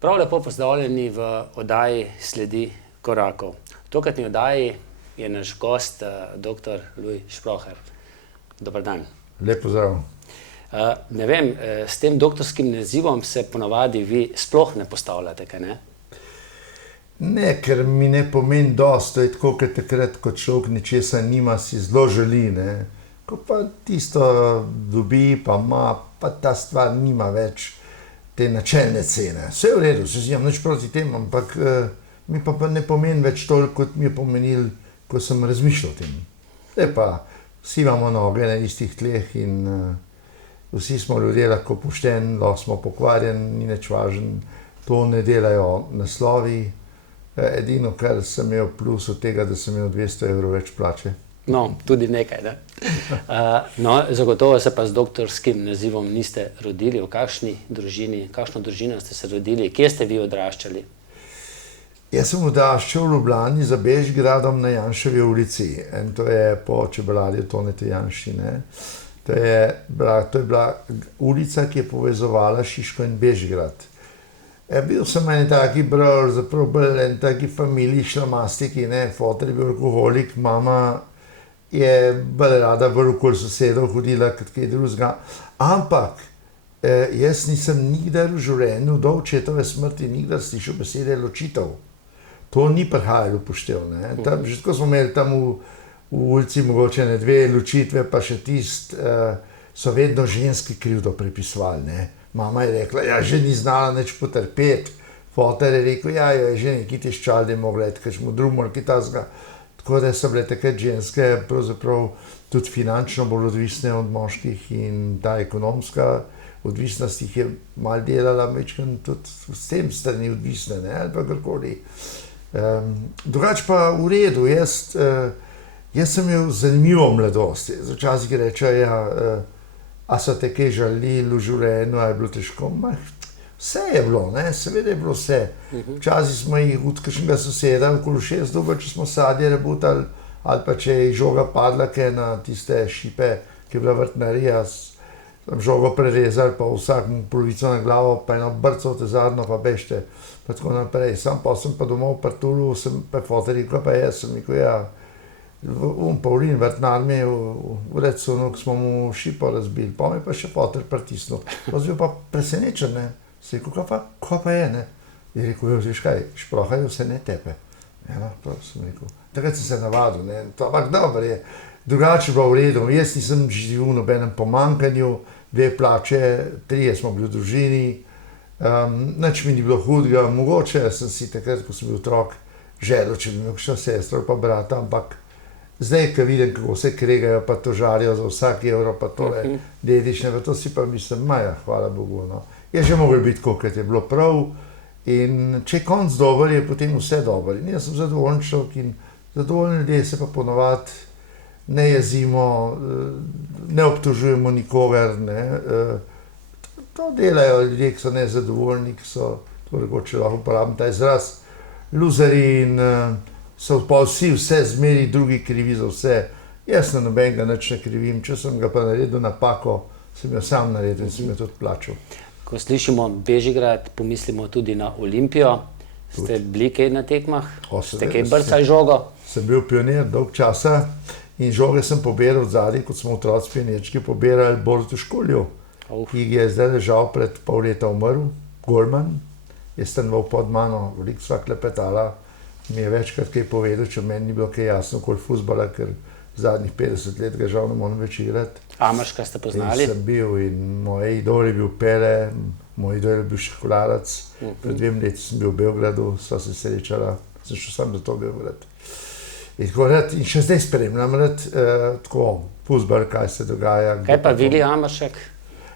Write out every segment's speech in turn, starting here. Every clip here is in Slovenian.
Prav lepo pozdravljeni v oddaji Sledi korakov. V tokratni oddaji je naš gost dr. Luj Šproher. Dober dan. Lep pozdrav. Ne vem, s tem doktorskim nazivom se ponavadi vi sploh ne postavljate, kaj ne? Ne, ker mi ne pomeni dosti, to je tako, ker takrat, ko človek ničesa nima, si zelo želi, ne. Ko pa tisto dobi, pa ima, pa ta stvar nima več te načelne cene. Vse je v redu, se nimam nič proti tem, ampak mi pa ne pomeni več toliko, kot mi je pomenil, ko sem razmišljal o tem. Zdaj pa vsi imamo noge na istih tleh in vsi smo ljudje lahko pošteni, lahko smo pokvarjeni, ni nič važno. To ne delajo naslovi. Edino, kar sem imel plus od tega, da sem imel 200 evrov več plače. No, tudi nekaj, ne? No, zagotovo se pa z doktorskim nazivom niste rodili. V kakšni družini, kakšno družino ste se rodili? Kje ste vi odraščali? Jaz sem odraščal v Ljubljani za Bežigradom na Janševi ulici. In to je po čebelarju Toneta Janši, ne. To je bila ulica, ki je povezovala Šiško in Bežigrad. Bil sem en taki brr, zapravo bolj en taki familiji šlamastiki, ne. Foter je bil alkoholik, mama je bolj rada bolj okoli sosedov hodila kot kaj drugega. Ampak jaz nisem nikdar v življenju do očetove smrti nikdar slišal besede ločitev. To ni prihajalo v poštev, ne. Že tako smo imeli tam v ulici mogoče ne dve ločitve, pa še so vedno ženski krivdo pripisovali, ne. Mama je rekla, ja, že ni znala nič potrpeti. Foter je rekel, ja, jo je že neki tiščal, da je mogla iti kakšno drugo ali kaj takega. Tako da so bile takrat ženske pravzaprav tudi finančno bolj odvisne od moških in ta ekonomska odvisnost jih je malo delala, majčkeno tudi s tem strani odvisne, ne, ali pa karkoli. Drugače pa v redu, jaz sem imel zanimivo mladost. Včasih rečejo, ja, a so te kaj žalili v življenju, a je bilo težko? Vse je bilo, ne, seveda je bilo vse. Včasih smo jih od kakšnega soseda okoli ušes dobili, če smo sadje rebutali, ali pa če je žoga padla kaj na tiste šipe, ki je bila vrtnarija, sem žogo prerezali, pa vsakmu polovico na glavo, pa eno brco te zadnjo, pa bežte, pa tako naprej. Sam pa domov pritulil, sem pa foter rekel, pa jaz sem rekel, ja, Pavlin vrtnar mi je v recunu, ko smo mu šipo razbili, pa mi pa še foter pritisnil. Pa sem bil pa presenečen, ne. Sem rekel, kaj pa je, ne. Je rekel, veš kaj, Šprohaj, vse ne tepe. Ja, prav sem rekel. Takrat sem se navadil, ne. Ampak dobro je, drugače bilo v redu. Jaz nisem živel v nobenem pomanjkanju, 2 plače, 3 smo bili v družini, nič mi ni bilo hudega. Mogoče sem si takrat, ko sem bil otrok, želel, če bi imel kakšno sestro pa brata, ampak zdaj, ko vidim, kako se kregajo, pa tožarijo za vsak evro, pa tole dedične, pa to si pa mislim, maja, hvala Bogu, no. Je že moglo biti tako, kot je bilo prav, in če je konc dober, je potem vse dober. In jaz sem zadovoljen človek in zadovoljni ljudje se pa ponavadi ne jezimo, ne obtožujemo nikogar, ne. To delajo ljudje, ki so nezadovoljni, ki so, tako rekoč, če lahko uporabim ta izraz, luzerji in so pa vsi vse zmeri drugi krivi za vse. Jaz na nobenega nič ne krivim, če sem ga pa naredil napako, sem jo sam naredil in sem jo tudi plačal. Ko slišimo Bežigrad, pomislimo tudi na Olimpijo. Ste bili kaj na tekmah? Ste kaj brcali žogo? Sem bil pionir dolg časa in žoge sem pobiral odzadaj, kot smo otroci pionirčki pobirali Borutu Škulju, ki je zdaj ležal pred pol leta umrl, golman. Je stanoval pod mano, veliko sva klepetala. Mi je večkrat kaj povedal, če meni ni bilo kaj jasno okoli fuzbala, ker zadnjih 50 let ga žal ne morem več igrati. Amerška ste poznali? In sem bil in moj idol je bil Pele, moj idol je bil Školarec. Pred 2 leti sem bil v Beogradu, sva se srečala, sem šel sam za to Beograd. In tako rad, in še zdaj spremljam rad, tako, fuzbal, kaj se dogaja. Kaj pa Vili Ameršek,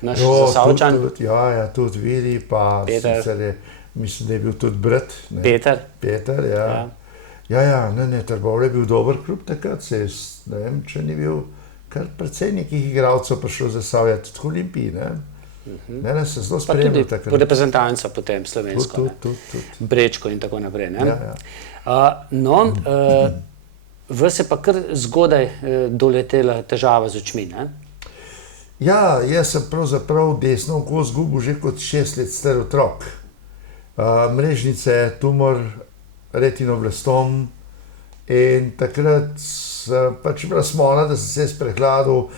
naš Zasavčan? Ja, tudi Vili, pa sicer je, mislim, da je bil tudi brat. Peter, ja. Ja, ne, Trbovlje je bil dober klub takrat, ne vem, če ni bil kar precej nekih igralcev prišlo za Zasavje, tudi v Olimpiji, ne. Ne, se zelo spremljal takrat. Pa tudi reprezentanco potem slovensko, ne. Tudi. Brečko in tako naprej, ne. Ja. Vas je pa kar zgodaj doletela težava z očmi, ne? Ja, jaz sem pravzaprav desno oko izgubil že kot 6 let star otrok. mrežnice, tumor, retinoblastom. In takrat pač bila smona, da sem se sprehladil,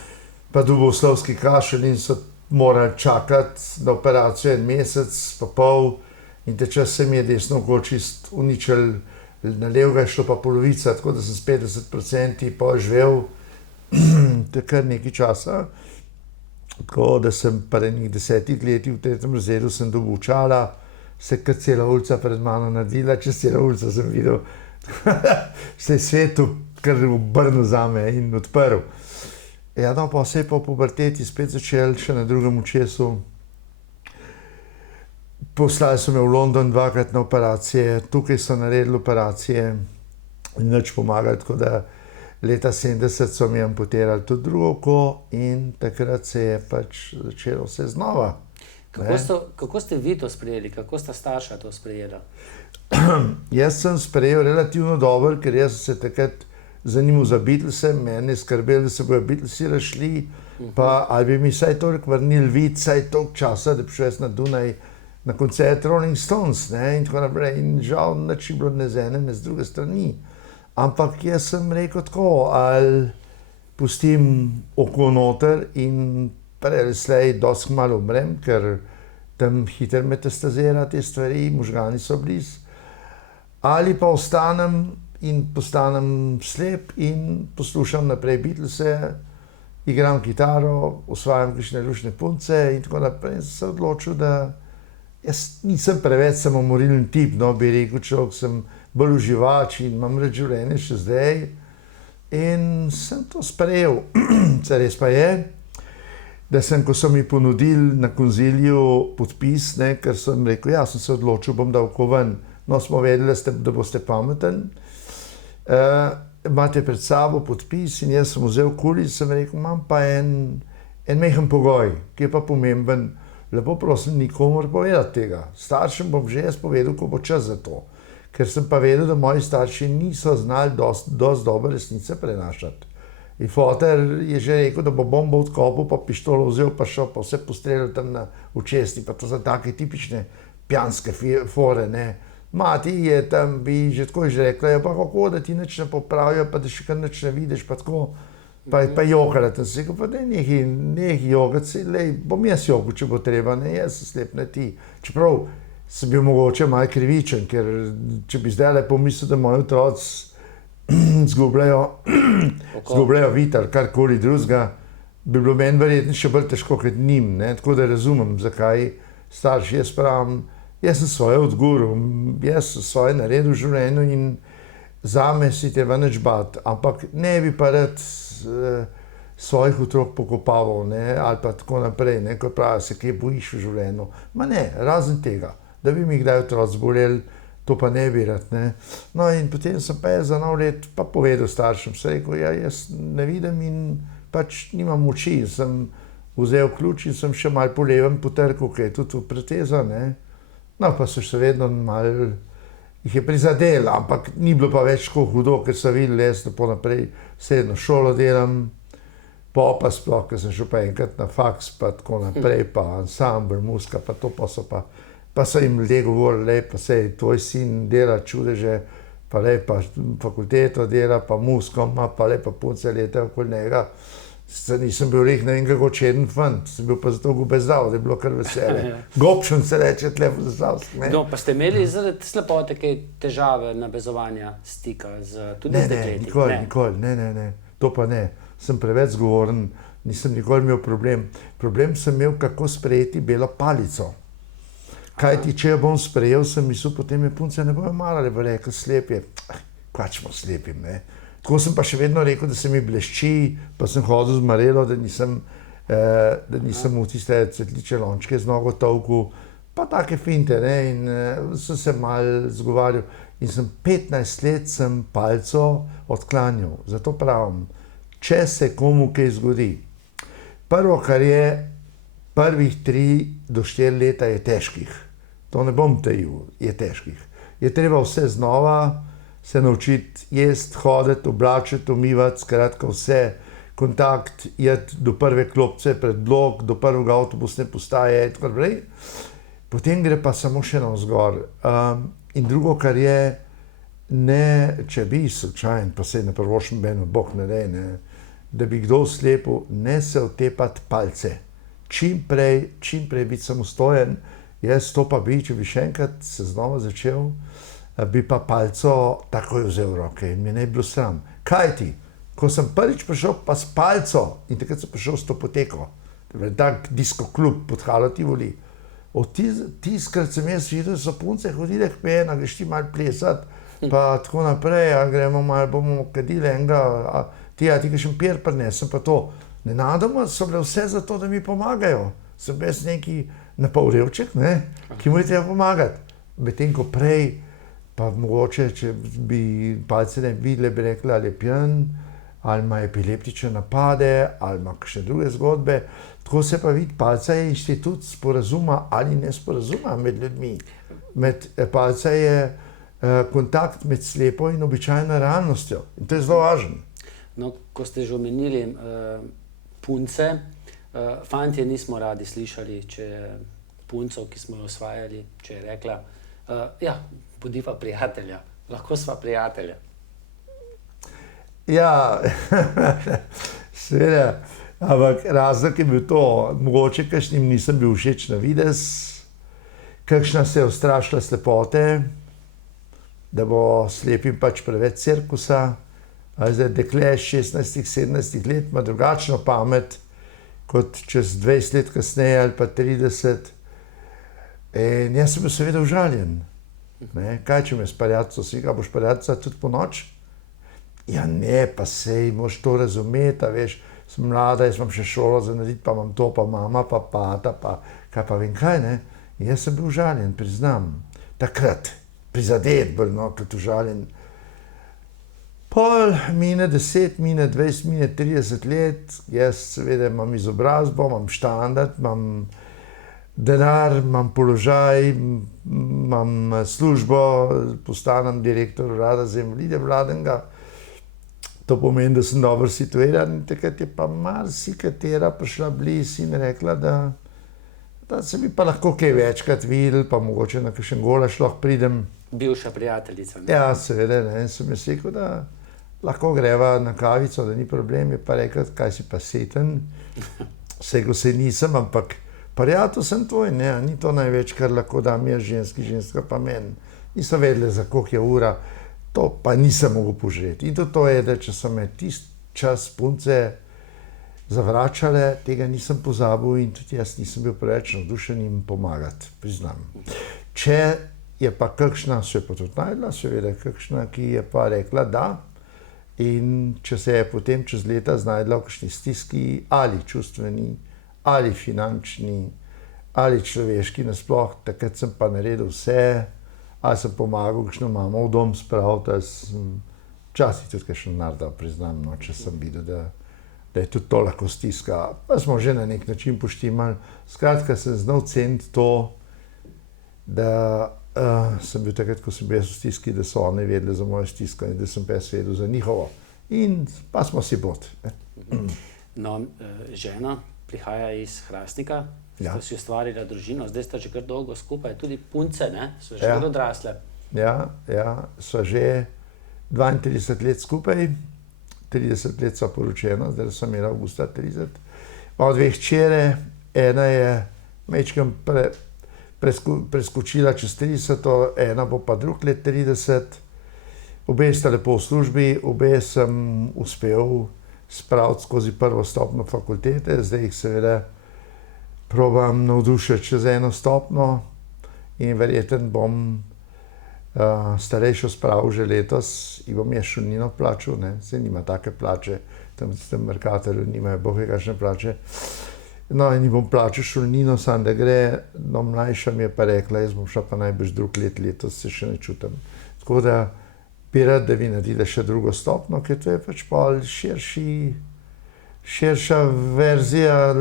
pa dobil oslovski kašelj in so morali čakati na operacijo 1 mesec, pa pol. In te čas se mi je desno oko čist uničil, na levega je šlo pa polovica, tako da sem s 50% pol živel kar nekaj časa. Tako da sem pri enih 10 letih v 3. razredu sem dobil očala, se je kar cela ulica pred mano naredila, čez celo ulico sem videl, se je svet kar obrnil zame in odprl. Ja, no, pa se je po puberteti spet začel še na drugem očesu. Poslali so me v London 2-krat na operacije, tukaj so naredili operacije in nič pomagali, tako da leta 70 so mi amputirali tudi drugo oko in takrat se je pač začelo vse znova. Kako ste vi to sprejeli? Kako sta starša to sprejela? Jaz sem sprejel relativno dobro, ker jaz sem se takrat zanimal za Beatlese, mene je skrbelo, da se bojo Beatlesi razšli, pa ali bi mi vsaj toliko vrnili vid, vsaj toliko časa, da bi šel jaz na Dunaj na koncert Rolling Stones, ne, in tako naprej. In žal nič ni bilo ne z ene, ne z druge strani. Ampak jaz sem rekel tako, ali pustim oko noter in preleslej dosti malo umrem, ker tam hitro metastazira te stvari, možgani so blizu. Ali pa ostanem in postanem slep in poslušam naprej Beatlese, igram kitaro, osvajam kakšne luštne punce in tako naprej. In sem se odločil, da jaz nisem preveč samomorilen tip, no, bi rekel človek, sem bolj uživač in imam rad življenje še zdaj. In sem to sprejel. Res pa je, da sem, ko so mi ponudili na konziliju podpis, ne, ker sem rekel, ja, sem se odločil, bom dal oko ven. No, smo vedeli, da boste pameten. Imate pred sabo podpis in jaz sem vzel kuli in sem rekel, imam pa en majhen pogoj, ki je pa pomemben. Lepo prosim, nikomur povedati tega. Staršem bom že jaz povedal, ko bo čas za to. Ker sem pa vedel, da moji starši niso znali dosti dobre resnice prenašati. In foter je že rekel, da bo bombo odkopil, pa pištolo vzel, pa šel, pa vse postrelil tam na očesni, pa to so take tipične pijanske fore, ne. Mati je tam, bi že tako že rekla, ja, pa kako, da ti nič ne popravijo, pa da še kar nič ne vidiš, pa tako. Pa jokala, tam se rekel, pa daj nekaj jokati, lej, bom jaz jokal, če bo treba, ne, jaz sem slep, ne ti. Čeprav sem bil mogoče malo krivičen, ker če bi zdaj pomislil, da moji otroci zgubljajo vid ali karkoli drugega, bi bilo meni verjetno še bolj težko kot njim, ne, tako da razumem, zakaj starši. Jaz pravim, jaz sem svoje odgovoril, jaz sem svoje naredil v življenju in zame si treba nič bati, ampak ne bi pa rad svojih otrok pokopaval, ne, ali pa tako naprej, ne, ko pravi, se kaj bojiš v življenju. Ma ne, razen tega, da bi mi kdaj otroci zboleli, to pa ne bi rad, ne. No in potem sem pa jaz za nov let pa povedal staršem, sem rekel, ja, jaz ne vidim in pač nimam moči. Sem vzel ključ in sem še malo po levem potrkal, kaj je tudi proteza, ne. No, pa so še vedno malo jih je prizadel, ampak ni bilo pa več tako hudo, ker so videli, jaz lepo naprej srednjo šolo delam, pa sploh, ker sem šel pa enkrat na faks, pa tako naprej, pa ansambl, muzika, pa to pa so jim ljudje govorili, pa sej, tvoj sin dela čudeže, pa fakulteto dela, pa muziko ima, pa punce leta okoli njega. Nisem bil ne vem kako čeden fant, sem bil pa zato gubezdav, da je bilo kar vesele. Gobšen se reče tle v Zasavski, ne. No, pa ste imeli zaradi slepote kaj težave navezovanja stika tudi z dekleti? Nikoli, ne, to pa ne. Sem preveč zgovoren, nisem nikoli imel problem. Problem sem imel, kako sprejeti belo palico. Kajti, če jo bom sprejel, sem mislil, potem je punce ne bojo marale, bo rekel, slep je, kaj ćemo slepim, ne. Tako sem pa še vedno rekel, da se mi blešči, pa sem hodil z marelo, da nisem v tiste cvetliče lončke z nogo tolkel, pa take finte, ne, in sem se malo zgovarjal. In sem 15 let sem palico odklanjal, zato pravim, če se komu kaj zgodi. Prvo, kar je, prvih 3 do 4 leta je težkih. To ne bom tajil, je težkih. Je treba vse znova se naučiti jesti, hoditi, oblačiti, umivati, skratka vse, kontakt, iti do prve klopce pred blok, do prvega avtobusne postaje in tako naprej. potem gre pa samo še navzgor. In drugo, kar je, ne, če bi slučajen, pa se ne prvošem beno, Bog ne dej, ne, da bi kdo slepil, ne se otepati palce. Čim prej biti samostojen. Jaz to pa bi, če bi še enkrat se znova začel, bi pa palco takoj vzel v roke in mi ne bi bilo sram. Kaj ti? Ko sem prvič prišel pa s palco in takrat sem prišel s Topoteko, tak disko klub pod Halo Tivoli. Tiskrat sem jaz videl, so punce hodile k meni, a greš ti malo plesat, pa tako naprej, a gremo malo, bomo kadili enega, ti kakšen pier prinesem, pa to. Nenadoma so bile vse za to, da mi pomagajo. Sem bil neki napovrevček, ne, ki mu je treba pomagati. Medtem ko prej, pa mogoče, če bi palce ne videli, bi rekli, ali je pijan, ali ima epileptične napade, ali ima kakšne druge zgodbe. Tako se pa vidi, palca je inštitut sporazuma ali nesporazuma med ljudmi. Palca je kontakt med slepo in običajno realnostjo. In to je zelo važno. No, ko ste že omenili punce, fantje nismo radi slišali, če je punco, ki smo jo osvajali, če je rekla, ja, bodiva prijatelja, lahko sva prijatelja. Ja, seveda, ampak razlog je bil to, mogoče kakšnim nisem bil všeč na videz, kakšna se je ustrašila slepote, da bo slepim pač preveč cirkusa, zdaj dekle 16-17 let ima drugačno pamet, kot čez 20 let kasneje ali pa 30. In jaz sem bil seveda užaljen. Kaj če me sparjatco, si ga boš sparjatca tudi po noč? Ja ne, pa sej, moš to razumeti, veš, sem mlada, jaz imam še šolo za narediti, pa imam to, pa mama, pa pata, pa kaj pa vem kaj, ne. In jaz sem bil užaljen, priznam. Takrat, prizadet bil, no, kot užaljen. Pol mine 10, mine 20, mine 30 let, jaz seveda imam izobrazbo, imam štandard, imam denar, imam položaj, imam službo, postanem direktor urada za invalide vladnega. To pomeni, da sem dobro situiran in takrat je pa marsikatera prišla blizu in rekla, da se bi pa lahko kaj večkrat videli, pa mogoče na kakšen golaž lahko pridem. Bivša prijateljica. Ne? Ja, seveda, ne, sem jaz rekel, da lahko greva na kavico, da ni problem, je pa rekel, kaj si pa seten. Sego se nisem, ampak prijatelj sem tvoj, ne, ni to največ, kar lahko dam jaz ženska pa meni. Niso vedeli, za koliko je ura. To pa nisem mogel požreti. In to je, da če so me tist čas punce zavračale, tega nisem pozabil in tudi jaz nisem bil preveč navdušen jim pomagati, priznam. Če je pa kakšna, se je pa tudi najdla, seveda kakšna, ki je pa rekla da, in če se je potem čez leta znajdla v kakšni stiski, ali čustveni, ali finančni, ali človeški nasploh, takrat sem pa naredil vse, ali sem pomagal kakšno mamo v dom spraviti, ali sem včasih tudi kakšno naredil, priznam, no, če sem videl, da je tudi to lahko stiska. Pa smo že na nek način poštimali. Skratka, sem znal ceniti to, da sem bil takrat, ko sem bil v stiski, da so oni vedeli za mojo stisko in da sem pa jaz vedel za njihovo. In pa smo si bot. No, žena prihaja iz Hrastnika. Ja. Ste si ustvarila družino, zdaj sta že kar dolgo skupaj, tudi punce, ne? So že kar odrasle. Ja, sva že 32 let skupaj, 30 let sva poročena, zdaj sem imela avgusta 30. Imamo dve hčere, ena je majčkeno preskočila čez 30, ena bo pa drug let 30. Obe sta lepo v službi, obe sem uspel spraviti skozi prvo stopnjo fakultete, zdaj jih seveda probam navdušiti čez eno stopnjo in verjetno bom starejšo spravil že letos in bom jaz šolnino plačal, ne, saj nima take plače, tam v tem Mercatorju nimajo bohe kakšne plače. No, in bom plačal šolnino, samo da gre, no, mlajša mi je pa rekla, jaz bom šla pa najbrž drug letos se še ne čutim. Tako da bi rad, da vi naredite še drugo stopnjo, ker to je pač pol širša verzija,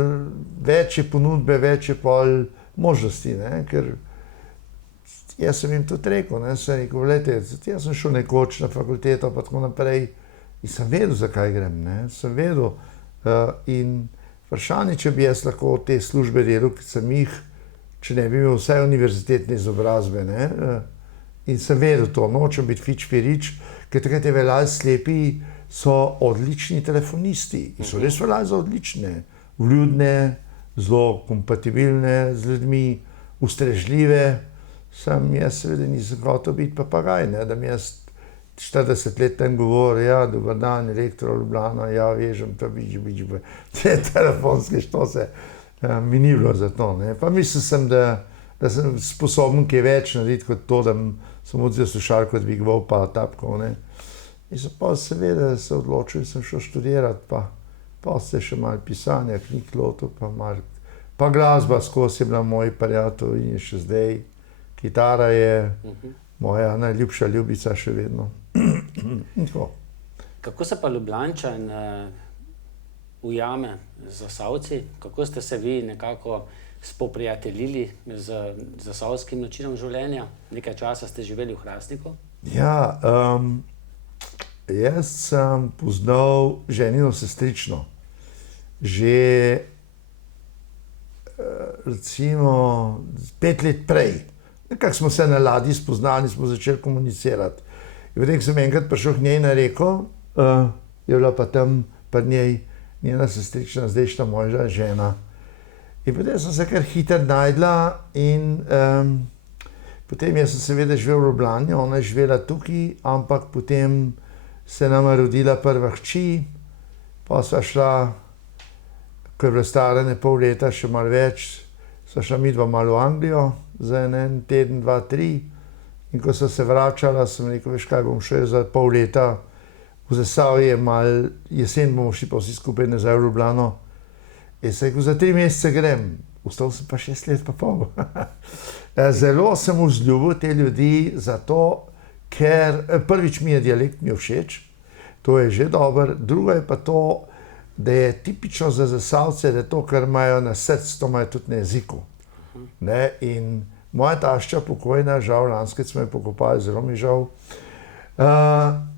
večje ponudbe, večje pol možnosti, ne, ker jaz sem jim tudi rekel, ne, sem rekel, glejte, jaz sem šel nekoč na fakulteto pa tako naprej in sem vedel, zakaj grem, ne, sem vedel in vprašanje, če bi jaz lahko te službe delal, ki sem jih, če ne bi imel vse univerzitetne izobrazbe. Ne? In sem vedel to, nočem biti fič pirič, ker takrat je veljalo, slepi so odlični telefonisti in so res veljali za odlične, vljudne, zelo kompatibilne z ljudmi, ustrežljive. Sam jaz seveda nisem hotel biti papagaj, ne? Da mi jaz 40 let tam govori, ja, dober dan, Elektro Ljubljana, ja, vežem, to bič, te telefonske štose, mi ni bilo za to, ne. Pa mislil sem, da sem sposoben kaj več narediti kot to, da sem odziv slušalko dvigoval pa tapkov, ne. In sem pa seveda se odločil in sem šel študirati, pa se še malo pisanja, knjig lotil, pa glasba skozi je bila moj prijatelj in je še zdaj. Kitara je moja najljubša ljubica še vedno. Kako se pa Ljubljančan ujame z Zasavci? Kako ste se vi nekako spoprijateljili z zasavskim načinom življenja? Nekaj časa ste živeli v Hrastniku? Ja, jaz sem poznal ženino sestrično. Že recimo 5 let prej. Nekako smo se na ladji spoznali, smo začeli komunicirati. In potem sem enkrat prišel k njej na reko, je bila pa tam pri njej njena sestrična, zdajšnja moja žena. In potem sem se kar hitro najdla in potem jaz sem seveda živel v Ljubljani, ona je živela tukaj, ampak potem se nama rodila prva hči, pa sva šla, ko je bila stara pol leta, še malo več, sva šla midva malo v Anglijo, za en teden, 2, 3. In ko sem se vračala, sem rekel, veš kaj, bom šel za pol leta v Zasavje, malo jesen bomo šli pa vsi skupaj nazaj v Ljubljano. In sem rekel, za 3 mesece grem. Ostal sem pa 6 let pa pol. Zelo sem vzljubil te ljudi zato, ker prvič mi je dialekt mi všeč, to je že dobro, drugo je pa to, da je tipično za Zasavce, da to, kar imajo na srcu, to imajo tudi na jeziku. Ne? In moja tašča pokojna, žal, lanskrat smo jo pokopali, zelo mi žal,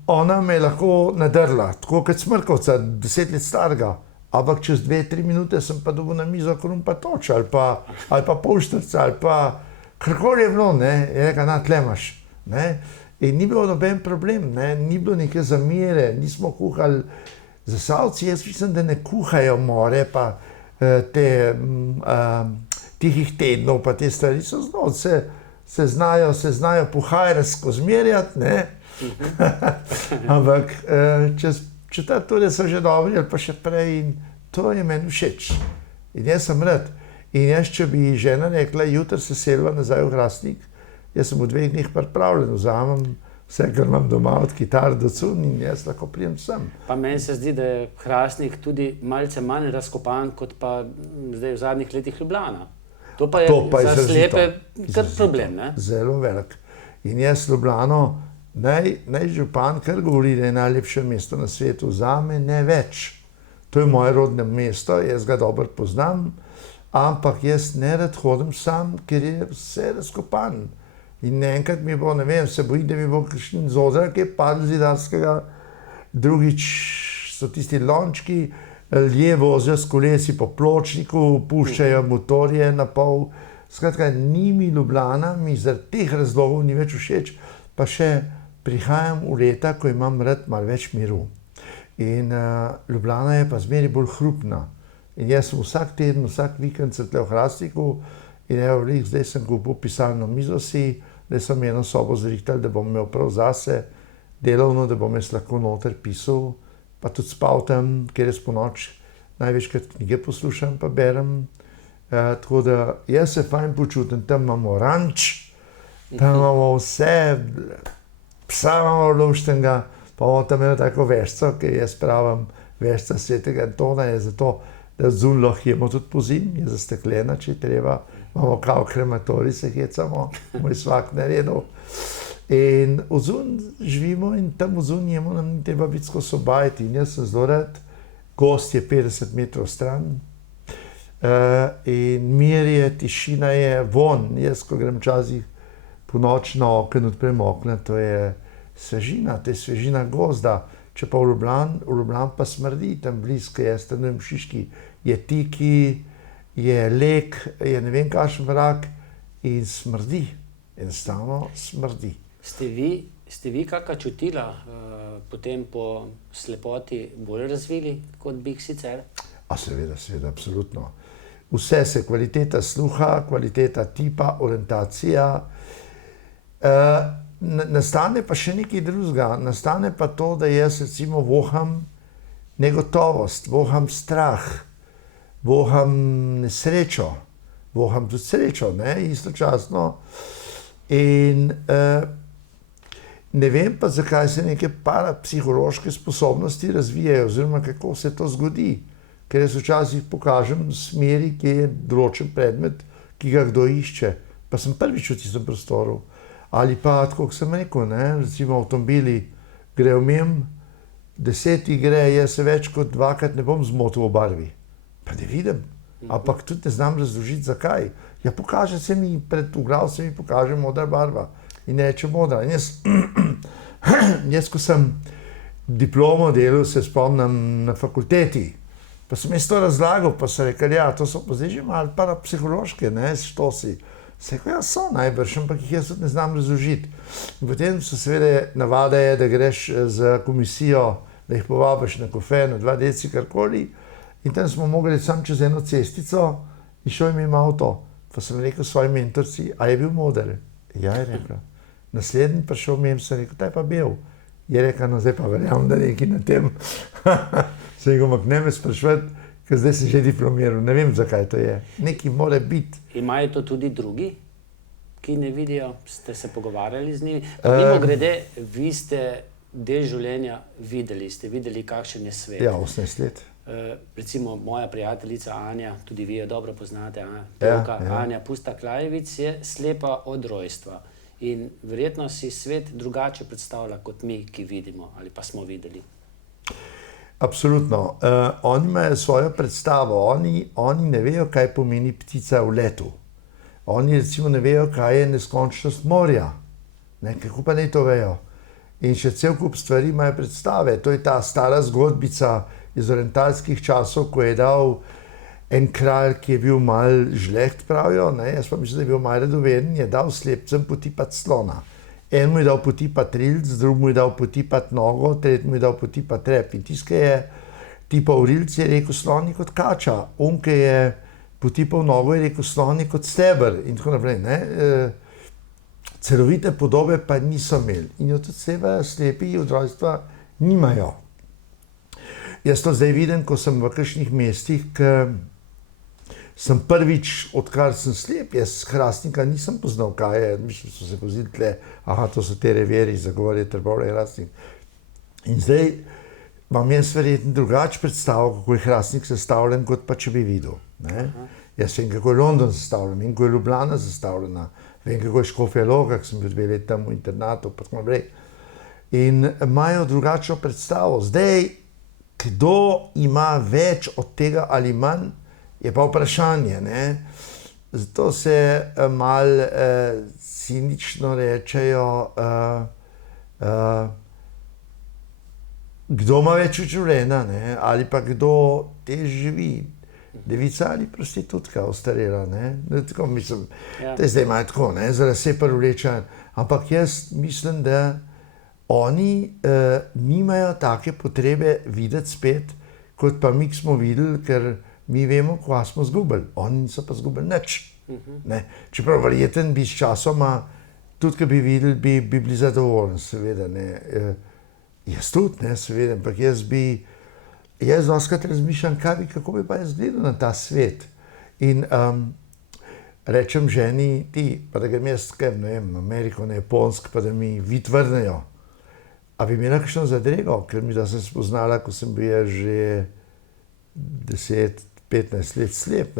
ona me je lahko nadrla, tako kot Smrkovca, 10 let starega, ampak čez 2-3 minute sem pa dobil na mizo kruh pa toč, ali pa polštrca, ali pa karkoli je bilo, ne, je rekel, na, tle imaš, ne. In ni bilo noben problem, ne, ni bilo neke zamere, nismo kuhali. Zasavci, jaz mislim, da ne kuhajo more, pa tihih tednov, pa te stvari so zelo, se znajo puhajrsko zmerjati, ne. Ampak čez 4 ure so že dobri, ali pa še prej, in to je meni všeč. In jaz sem rad. In jaz, če bi žena rekla, jutri se selva nazaj v Hrastnik, jaz sem v 2 dneh pripravljen, vzamem vse, kar imam doma, od kitar do cun, in jaz lahko prijem sem. Pa meni se zdi, da je Hrastnik tudi malce manj razkopan, kot pa zdaj v zadnjih letih Ljubljana. To pa je za slepe kar problem, ne? Zelo velik. In jaz Ljubljano, naj župan kar govori, da je najlepše mesto na svetu, zame ne več. To je moje rodno mesto, jaz ga dobro poznam, ampak jaz ne rad hodim sam, ker je vse razkopan. In enkrat mi bo, ne vem, se bojim, da mi bo kakšen z odra, ki je padel zidarskega, drugič so tisti lončki, ljudje vozijo s kolesi po pločniku, puščajo motorje na pol. Skratka, ni mi Ljubljana, mi zaradi teh razlogov ni več všeč, pa še prihajam v leta, ko imam rad malo več miru. In Ljubljana je pa zmeraj bolj hrupna. In jaz sem vsak teden, vsak vikend se tle v Hrastniku in evo, zdaj sem kupil pisalno mizo si, da sem eno sobo zrihtal, da bom imel prav zase delovno, da bom jaz lahko noter pisal, pa tudi spal tam, ker jaz po noč največkrat knjige poslušam pa berem. Tako da jaz se fajn počutim, tam imamo ranč, tam imamo vse, psa imamo lovštenega, pa imamo tam eno tako vešco, ki jaz pravim vešca svetega Antona, je zato, da zunaj lahko jemo tudi pozimi, je zasteklena, če je treba. Imamo kao krematorij, se hecamo, moj svak naredil. In odzunaj živimo in tam odzunaj jemo, nam ni treba biti skozi obajati. In jaz sem zelo rad, gost je 50 metrov stran. In mir je, tišina je, von. Jaz, ko grem včasih po noč na oken, odprem okna, to je svežina, to je svežina gozda. Če pa v Ljubljani pa smrdi, tam blizu, jaz stanujem v Šiški, je tiki je lek, je ne vem kakšen vrag in smrdi. Enostavno smrdi. Ste vi kakšna čutila potem po slepoti bolj razvili, kot bi jih sicer? A seveda, absolutno. Vse se, kvaliteta sluha, kvaliteta tipa, orientacija. Nastane pa še nekaj drugega. Nastane pa to, da jaz recimo voham negotovost, voham strah, voham nesrečo, voham tudi srečo, ne, istočasno. In ne vem pa, zakaj se neke parapsihološke sposobnosti razvijajo, oziroma kako se to zgodi. Ker jaz včasih pokažem smeri, ki je določen predmet, ki ga kdo išče. Pa sem prvič v tistem prostoru. Ali pa, tako kot sem rekel, ne, recimo avtomobili grejo mem, 10 gre, jaz se več kot 2krat ne bom zmotil v barvi. Pa ne vidim. Ampak tudi ne znam razložiti, zakaj. Ja, pokaže se mi, v glavu se mi pokaže modra barva. In reče modra. In jaz, ko sem diplomo delal, se spomnim na fakulteti. Pa sem jaz to razlagal, pa sem rekel, ja, to so pa zdaj že malo parapsihološke, ne, štosi. Sem rekel, ja, so najbrž, ampak jih jaz tudi ne znam razložiti. In potem so seveda navada je, da greš za komisijo, da jih povabiš na kofe, na 2 deci, karkoli. In tam smo mogli sam čez eno cestico in šel jim avto. Pa sem rekel svoji mentorci, a je bil moder? Ja, je rekel. Naslednji pa šel mem, sem rekel, ta je pa bil. Je rekel, no zdaj pa verjamem, da nekaj na tem. Sem rekel, ampak ne me sprašvati, ker zdaj sem že diplomiral, ne vem, zakaj to je. Nekaj mora biti. Imajo to tudi drugi, ki ne vidijo? Ste se pogovarjali z njimi? Mimogrede, vi ste del življenja videli, ste videli, kakšen je svet. Ja, 18 let. Recimo moja prijateljica Anja, tudi vi jo dobro poznate, pevka Anja Pusta-Klajevic je slepa od rojstva. In verjetno si svet drugače predstavlja kot mi, ki vidimo ali pa smo videli. Absolutno. Oni imajo svojo predstavo. Oni ne vejo, kaj pomeni ptica v letu. Oni recimo ne vejo, kaj je neskončnost morja. Ne, kako pa naj to vejo? In še cel kup stvari imajo predstave. To je ta stara zgodbica iz orientalskih časov, ko je dal en kralj, ki je bil mal žleht, pravijo, ne? Jaz pa mislim, da je bil mal radoveden, je dal slepcem potipati slona. En mu je dal potipati rilc, drug mu je dal potipati nogo, tretji mu je dal potipati rep. In tisti, ki je tipal rilc, je rekel slon kot kača. On, ki je potipal nogo, je rekel slon kot steber in tako naprej. Ne? Celovite podobe pa niso imeli. In jo tudi slepi od rojstva nimajo. Jaz to zdaj vidim, ko sem v kakšnih mestih, sem prvič, odkar sem slep, jaz Hrastnika nisem poznal, kaj je, mislim, so se pozili tle, aha, to so te reveri, Zagorje, Trbovlje, Hrastnik. In zdaj imam jaz verjetno drugače predstavo, kako je Hrastnik sestavljen, kot pa če bi videl. Ne? Jaz vem, kako je London sestavljen, vem, kako je Ljubljana sestavljena, vem, kako je Škofja Loka, ki sem bil 2 leti tam v internatu, pa tako naprej. In imajo drugačno predstavo. Zdaj, kdo ima več od tega ali manj, je pa vprašanje. Ne? Zato se malo cinično rečejo, kdo ima več od življenja, ne? Ali pa kdo tež živi. Devica ali prostitutka ostarela. Tako mislim, te zdaj imajo tako, za lase privlečen. Ampak jaz mislim, da oni nimajo take potrebe videti spet, kot pa mi smo videli, ker mi vemo, kva smo zgubili. Oni niso pa zgubili nič. Čeprav verjeten bi s časoma, tudi ko bi videli, bi bili zadovoljni, seveda. Jaz tudi, seveda, ampak jaz doskrat razmišljam, kako bi pa jaz gledal na ta svet. In rečem ženi, ti, pa da grem jaz, ne vem, Ameriko, na Japonsk, pa da mi vid vrnejo. A bi imela kakšno zadrego, ker mi da sem spoznala, ko sem bil že 10-15 let slep,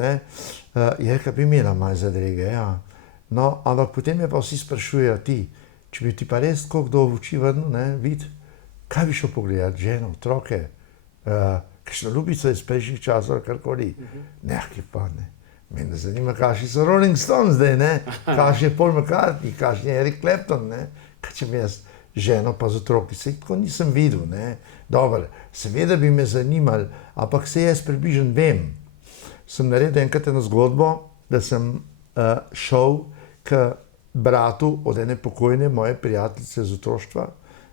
je, kaj bi imela malo zadrege, ja. No, ampak potem me pa vsi sprašujejo, ti, če bi ti pa res tako kdo v oči vrnil, vid, kaj bi šel pogledati, ženo, otroke, kakšno ljubico iz prejšnjih časov, karkoli. Ne, ki pa ne. Mene zanima, kakšni so Rolling Stones zdaj, kakšen je Paul McCartney, kakšen je Eric Clapton, kaj če mi jaz ženo pa z otroki, se jih tako nisem videl, Dobro, seveda bi me zanimali, ampak se jaz približno vem. sem naredil enkrat eno zgodbo, da sem šel k bratu od ene pokojne moje prijateljice z otroštva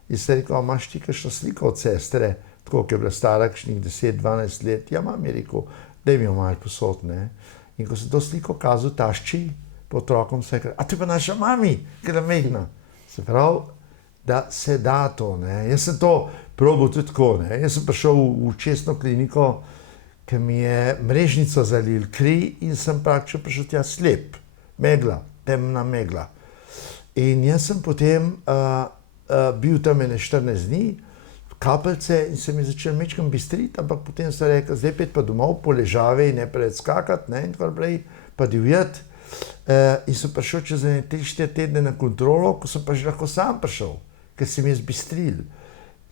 in se rekel, a imaš ti kakšno sliko od sestre, tako, ki je bila stara kakšnih 10-12 let, ja imam, je rekel, daj mi jo malo posod, ne. In ko sem to sliko kazal tašči, po otrokom se je rekel, a to je pa naša mami, ki je mehna. Se pravi, da se da to, ne. Jaz sem to probal tudi tako, ne. Jaz sem prišel v očesno kliniko, ki mi je mrežnico zalil kri in sem praktično prišel tja slep. Megla, temna megla. In jaz sem potem bil tam ene 14 dni, kapljice in se mi začel mečkam bistriti, ampak potem sem rekel, zdaj pet pa domov po ležavi in ne preveč skakati, ne, in tako naprej, pa divjati. In sem prišel čez 3-4 tedne na kontrolo, ko sem pa že lahko sam prišel, ker se mi je zbistril.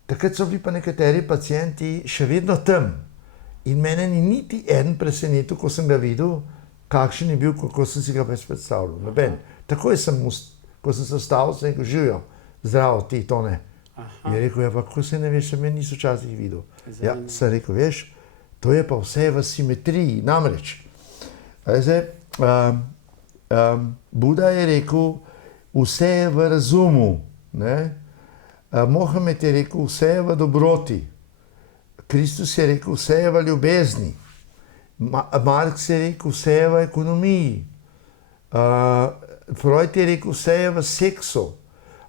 Takrat so bili pa nekateri pacienti še vedno tam. In mene ni niti en presenetil, ko sem ga videl, kakšen je bil, kako sem si ga predstavljal. Noben. Takoj sem, ko sem se stavil, sem rekel, živijo, zdravo ti, Tone. In je rekel, ja pa kako se ne veš, se meni niso včasih videl. Ja, sem rekel, veš, to je pa vse v simetriji, namreč. Buda je rekel, vse je v razumu, ne? Mohamed je rekel, vse je v dobroti. Kristus je rekel, vse je v ljubezni. Marx je rekel, vse je v ekonomiji. Freud je rekel, vse je v seksu.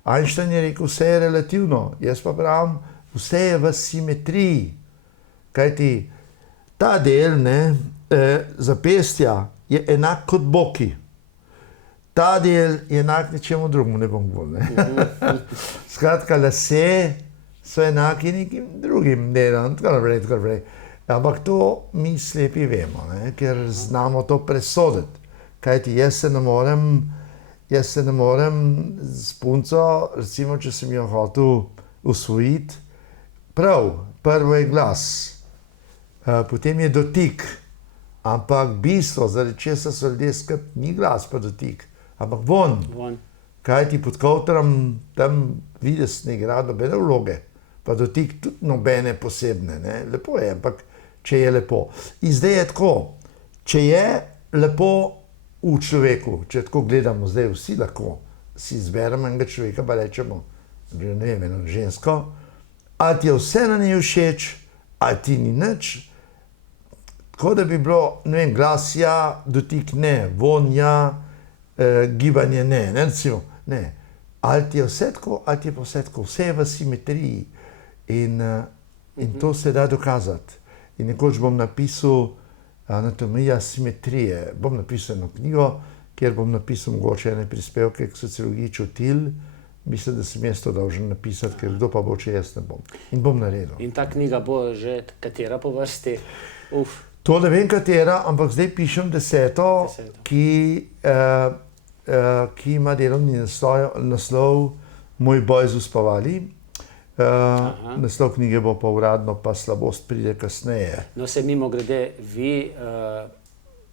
Einstein je rekel, vse je relativno. Jaz pa pravim, vse je v simetriji. Kajti ta del, ne, zapestja je enak kot boki. Ta del je enak nečemu drugemu, ne bom govoril, ne. Skratka, lase so enaki nekim drugim delom, tako naprej. Ampak to mi slepi vemo, ne? Ker znamo to presoditi. Kajti jaz se ne morem s punco, recimo, če sem jo hotel usvojiti, prav, prvo je glas, potem je dotik, ampak bistvo, zaradi česa so ljudje skrb, ni glas pa dotik, ampak von. Kajti pod kovtrom tam vides ne igra nobene vloge. Pa dotik tudi nobene posebne, ne, lepo je, ampak če je lepo. In zdaj je tako, če je lepo v človeku, če tako gledamo zdaj vsi lahko, si izberemo enega človeka pa rečemo, ne vem, eno žensko, ali ti je vse na njej všeč, ali ti ni nič, tako da bi bilo, ne vem, glas ja, dotik ne, vonj ja, gibanje ne, recimo, ne. Ali ti je vse tako, ali ti je pa vse tako, vse je v simetriji. In to se da dokazati. In nekoč bom napisal Anatomija simetrije. Bom napisal eno knjigo, kjer bom napisal mogoče ene prispevke k sociologiji čutil. Mislim, da sem jaz to dolžen napisati, ker kdo pa bo, če jaz ne bom. In bom naredil. In ta knjiga bo že katera po vrsti? To ne vem katera, ampak zdaj pišem 10., ki ima delovni naslov Moj boj z uspavali. Naslov knjige bo pa uradno pa Slabost pride kasneje. No, se mimogrede, vi,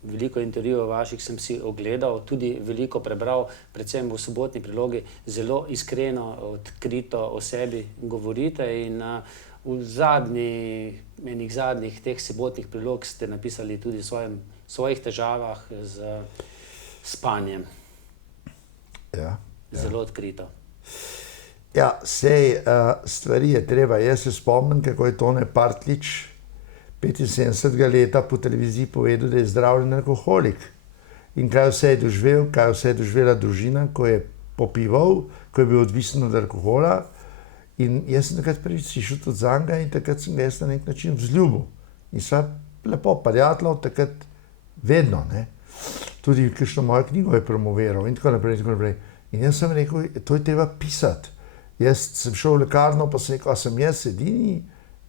veliko intervjujev vaših sem si ogledal, tudi veliko prebral, predvsem v Sobotni prilogi, zelo iskreno, odkrito o sebi govorite in v enih zadnjih teh Sobotnih prilog ste napisali tudi o svojih težavah z spanjem. Ja. Zelo odkrito. Ja, sej stvari je treba. Jaz se spomnim, kako je Tone Partlič 75. leta po televiziji povedal, da je zdravljen alkoholik. In kaj vse je doživel, kaj vse je doživela družina, ko je popival, ko je bil odvisen od alkohola. In jaz sem takrat prvič slišal tudi zanj in takrat sem ga jaz na nek način vzljubil. In sva lepo prijateljev takrat vedno, ne. Tudi kakšno mojo knjigo je promoviral in tako naprej. In jaz sem rekel, to je treba pisati. Jaz sem šel v lekarno, pa sem rekel, a sem jaz edini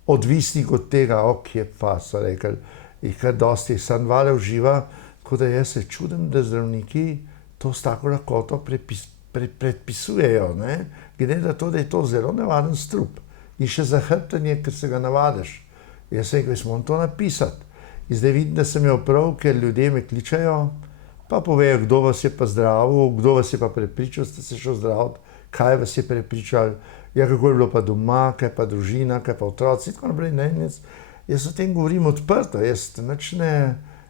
odvisnik od tega, kje pa, so rekli, jih kar dosti sanvale uživa, tako da jaz se čudim, da zdravniki to s tako lahkoto predpisujejo, ne, glede na to, da je to zelo nevaren strup. In še zahrbten je, ker se ga navadiš. Jaz sem rekel, jaz moram to napisati. In zdaj vidim, da sem imel prav, ker ljudje me kličajo, pa povejo, kdo vas je pa zdravil, kdo vas je pa prepričal, ste se šel zdraviti, kaj vas je prepričal, ja, kako je bilo pa doma, kaj pa družina, kaj pa otroci, tako naprej, ne, jaz o tem govorim odprto, jaz nič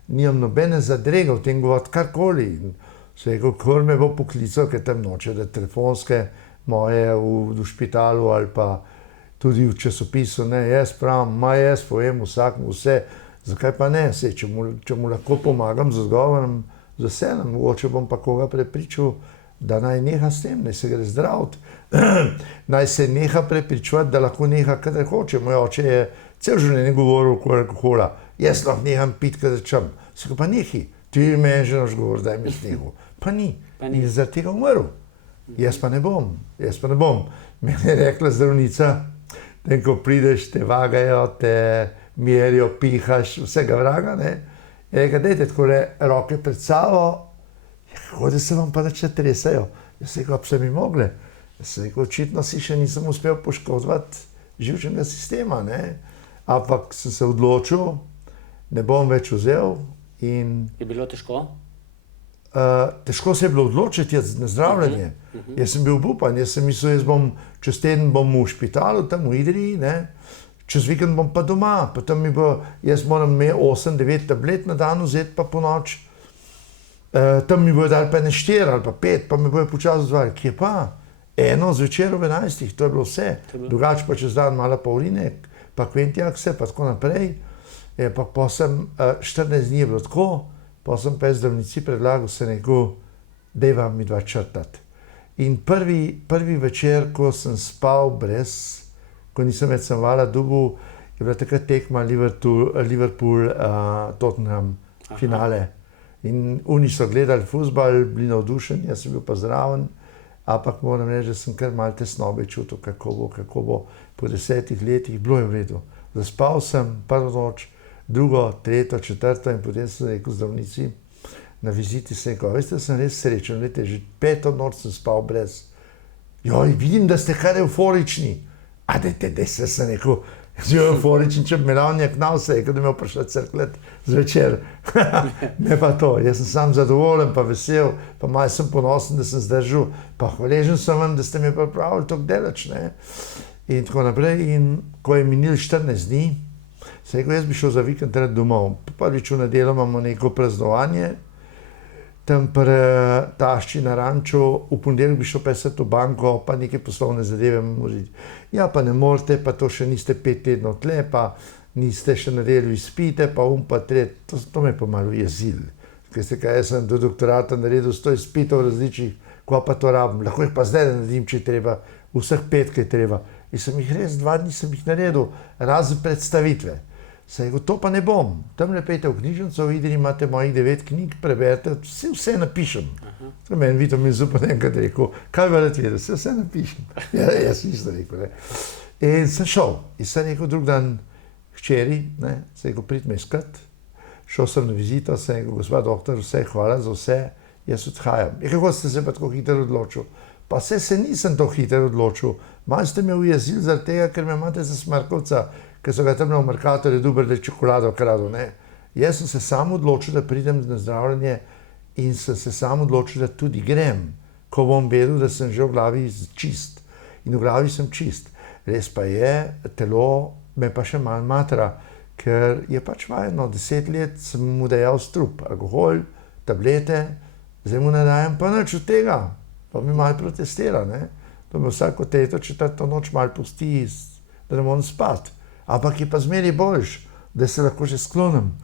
nimam nobene zadrege v tem govoriti karkoli. In se je rekel, kar me bo poklical, ker tam noče, da telefonske moje v špitalu ali pa tudi v časopisu, ne, jaz pravim, jaz povem vsakmu vse, zakaj pa ne, sej, če mu lahko pomagam z odgovorom, z veseljem, mogoče bom pa koga prepričal, da naj neha s tem, naj se gre zdraviti, naj se neha prepričevati, da lahko neha, kadar hoče. Moj oče je cel življenje govoril okoli alkohola, jaz lahko neham piti, kadar čem. Se pa nehi, ti meni že naš govor, zdaj mi snehu. Pa ni. In je zaradi tega umrl. Jaz pa ne bom. Meni je rekla zdravnica, da ko prideš, te vagajo, te merijo, pihaš, vsega vraga, ne. Je rekel, dajte takole roke pred sabo, kako da se vam pa nič ne tresajo. Jaz sem rekel, pa se mi mogle. Jaz sem rekel, očitno si še nisem uspel poškodovati živčnega sistema, ne. Ampak sem se odločil, ne bom več vzel in... Je bilo težko? Težko se je bilo odločiti na zdravljenje. Jaz sem bil obupan, jaz sem mislil, čez teden bom v špitalu, tam v Idriji, ne. Čez vikend bom pa doma, pa tam jaz moram imeti 8-9 tablet na dan vzeti pa po noč. Tam mi bojo dali pa ne 4 ali pa 5, pa me bojo počasi zvali. Kje pa? Eno zvečer ob 11, to je bilo vse. Drugače pa čez dan mala pa urinek, pa kventiakse, pa tako naprej. Pa sem 14 dni je bilo tako, pa sem pa zdravnici predlagal, se rekel, dajva mi dva črtati. In prvi večer, ko sem spal brez, ko nisem več sem vala dubu, je bila takrat tekma Liverpool-Tottenham finale. In oni so gledali fuzbal, bili navdušeni, jaz sem bil pa zraven, ampak moram reči, da sem kar malo tesnobe čutil, kako bo po 10 letih, bilo je v redu. Zaspal sem prvo noč, drugo, tretjo, četrto in potem sem rekel zdravnici na viziti, sem rekel, veste, sem res srečen, veste, že 5. noč sem spal brez. Joj, vidim, da ste kar euforični. A dajte, sem rekel, že euforičen, če bi me ravnjak na vse, rekel, da me bo prišla crklet zvečer. Ne pa to, jaz sem sam zadovoljen, pa vesel, pa malo sem ponosen, da sem zdržal, pa hvaležen sem vam, da ste me pripravili tako delač, ne. In tako naprej, in ko je minil 14 dni, sem rekel, jaz bi šel za vikend rad domov. Prvič v nedeljo imamo neko praznovanje, tam pri tašči na ranču, v ponedeljek bi šel pa v banko, pa neke poslovne zadeve morati. Ja, pa ne morete, pa to še niste 5 tednov tle, pa niste še naredili izpite, pa pa to me pa malo jezil. Ker ste kaj, jaz sem do doktorata naredil 100 izpitov različnih, ko pa to rabim, lahko jih pa zdaj naredim, če treba, vseh 5, kaj treba. In sem jih res 2 dni sem jih naredil, razen predstavitve. Sem rekel, to pa ne bom. Tam lepejte v knjižnico, v Idriji imate mojih 9 knjig, preberite, vse napišem. To meni vitamin super enkrat rekel, kaj bi rad vedel, vse napišem. Ja, jaz nisem rekel, ne. In sem šel. In sem rekel drug dan hčeri, ne, sem rekel, prid me iskat. Šel sem na vizito, sem rekel, gospod doktor, vse, hvala za vse, jaz odhajam. In kako ste se pa tako hitro odločil? Pa se nisem tako hitro odločil. Malo ste me ujezili zaradi tega, ker me imate za smrkovca, ker so ga tam na Mercatorju dobili čokolado kradu, ne. Jaz sem se sam odločil, da pridem na zdravljenje in sem se sam odločil, da tudi grem, ko bom vedel, da sem že v glavi čist. In v glavi sem čist. Res pa je, telo me pa še malo matra, ker je pač vajeno, 10 let sem mu dajal strup, alkohol, tablete, zdaj mu ne dajem pa nič od tega. Pa mi malo protestira, ne. To me vsako 3., 4. noč malo pusti, da ne morem spati. Ampak je pa zmeri boljš, da se lahko že sklonim.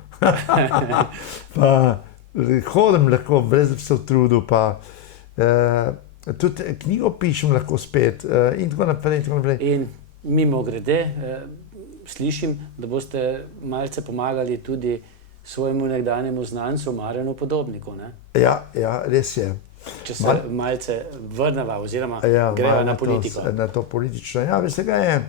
Pa hodim lahko, brez da bi se utrudil, pa tudi knjigo pišem lahko spet in tako naprej, in tako naprej. In mimogrede, slišim, da boste malce pomagali tudi svojemu nekdanjemu znancu Marjanu Podobniku, ne? Ja, res je. Če se malce vrneva oziroma greva na politiko. Na to politično, ja, veste kaj je.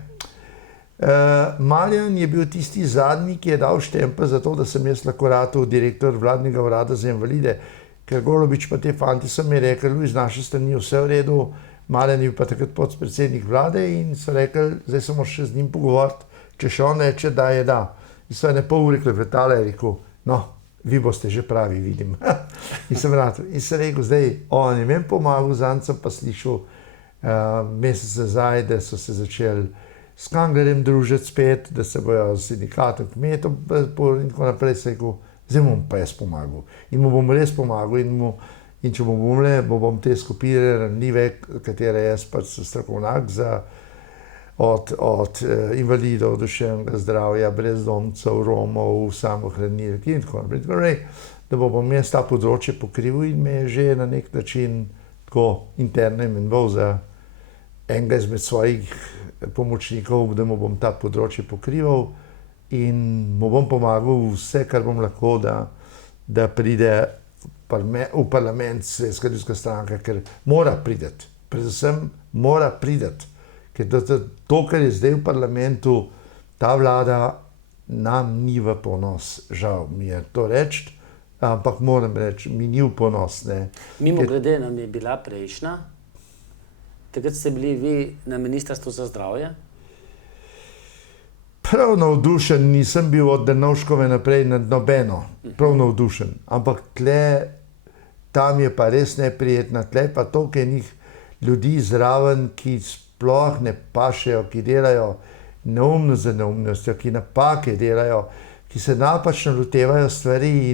Marjan je bil tisti zadnji, ki je dal štempelj za to, da sem jaz lahko ratal direktor vladnega urada za invalide, ker Golobič pa te fanti so mi rekli, iz naše strani vse v redu, Marjan je bil pa takrat podpredsednik vlade in so rekli, zdaj se moraš še z njim pogovoriti, če še on reče, da je da. In so ene pol ure klepetale in rekel, no, vi boste že pravi, vidim. In sem ratal. In sem rekel, zdaj, on je meni pomagal, zanj sem pa slišal mesec nazaj, da so se začeli s Kanglerjem družiti spet, da se bojo s sindikatom kmetov in tako naprej, se rekel, zdaj mu bom pa jaz pomagal. In mu bom res pomagal in če bom te skupine ranljive, katere jaz pač sem strokovnjak za od invalidov, duševnega zdravja, brezdomcev, Romov, samohranilk in tako naprej. Da bom jaz ta področje pokrival in me je že na nek način tako interno imenoval za enega izmed svojih pomočnikov, da mu bom ta področje pokrival in mu bom pomagal vse, kar bom lahko, da pride v parlament Slovenska ljudska stranka, ker mora priti, predvsem mora priti, ker to, kar je zdaj v parlamentu, ta vlada nam ni v ponos, žal mi je to reči, ampak moram reči, mi ni v ponos. Mimo grede nam je bila prejšnja, takrat ste bili vi na Ministrstvu za zdravje? Prav navdušen nisem bil od Drnovškove naprej nad nobeno, prav navdušen, ampak tam je pa res neprijetna, pa toliko enih ljudi zraven, ki sploh ne pašejo, ki delajo neumno za neumnostjo, ki napake delajo, ki se napačno lotevajo stvari